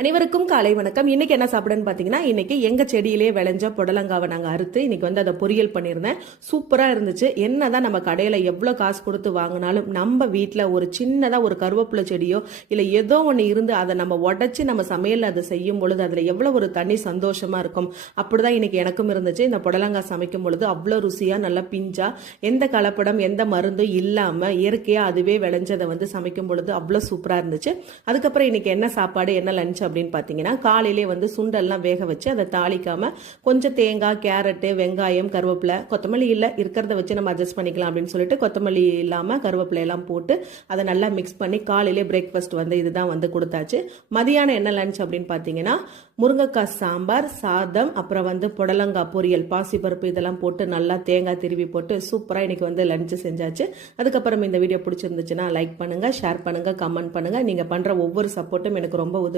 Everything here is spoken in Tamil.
அனைவருக்கும் காலை வணக்கம். இன்னைக்கு என்ன சாப்பிடுன்னு பாத்தீங்கன்னா, இன்னைக்கு எங்க செடியிலே விளைஞ்ச புடலங்காவை நாங்க அறுத்து இன்னைக்கு வந்து அதை பொரியல் பண்ணியிருந்தேன். சூப்பரா இருந்துச்சு. என்னதான் நம்ம கடையில எவ்வளவு காசு கொடுத்து வாங்கினாலும் நம்ம வீட்டுல ஒரு சின்னதா ஒரு கருவேப்பிலை செடியோ இல்ல ஏதோ ஒண்ணு இருந்து அதை நம்ம உடைச்சு நம்ம சமையல் அதை செய்யும் பொழுது அதுல எவ்வளவு ஒரு தனி சந்தோஷமா இருக்கும். அப்படிதான் இன்னைக்கு எனக்கும் இருந்துச்சு. இந்த புடலங்காய் சமைக்கும் பொழுது அவ்வளவு ருசியா நல்லா பிஞ்சா எந்த கலப்படம் எந்த மருந்தும் இல்லாம இயற்கையா அதுவே விளைஞ்சதை வந்து சமைக்கும் பொழுது அவ்வளவு சூப்பரா இருந்துச்சு. அதுக்கப்புறம் இன்னைக்கு என்ன சாப்பாடு என்ன லஞ்ச் அப்படின்னு பார்த்தீங்கன்னா, காலையிலே வந்து சுண்டெல்லாம் வேக வச்சு அதை தாளிக்காம கொஞ்சம் தேங்காய், கேரட்டு, வெங்காயம், கருவேப்பிலை, கொத்தமல்லி இல்லை இருக்கிறத வச்சு நம்ம அட்ஜஸ்ட் பண்ணிக்கலாம் அப்படின்னு சொல்லிட்டு கொத்தமல்லி இல்லாமல் கருவேப்பிலை எல்லாம் போட்டு அதை நல்லா மிக்ஸ் பண்ணி காலையிலே பிரேக்ஃபாஸ்ட் வந்து இதுதான் வந்து கொடுத்தாச்சு. மதியானம் என்ன லஞ்ச் அப்படின்னு பார்த்தீங்கன்னா, முருங்கைக்காய் சாம்பார், சாதம், அப்புறம் வந்து புடலங்காய் பொரியல், பாசிப்பருப்பு இதெல்லாம் போட்டு நல்லா தேங்காய் திருவி போட்டு சூப்பராக இன்னைக்கு வந்து லஞ்ச் செஞ்சாச்சு. அதுக்கப்புறம் இந்த வீடியோ பிடிச்சிருந்துச்சுன்னா லைக் பண்ணுங்க, ஷேர் பண்ணுங்க, கமெண்ட் பண்ணுங்க. நீங்க பண்ற ஒவ்வொரு சப்போர்ட்டும் எனக்கு ரொம்ப உதவி.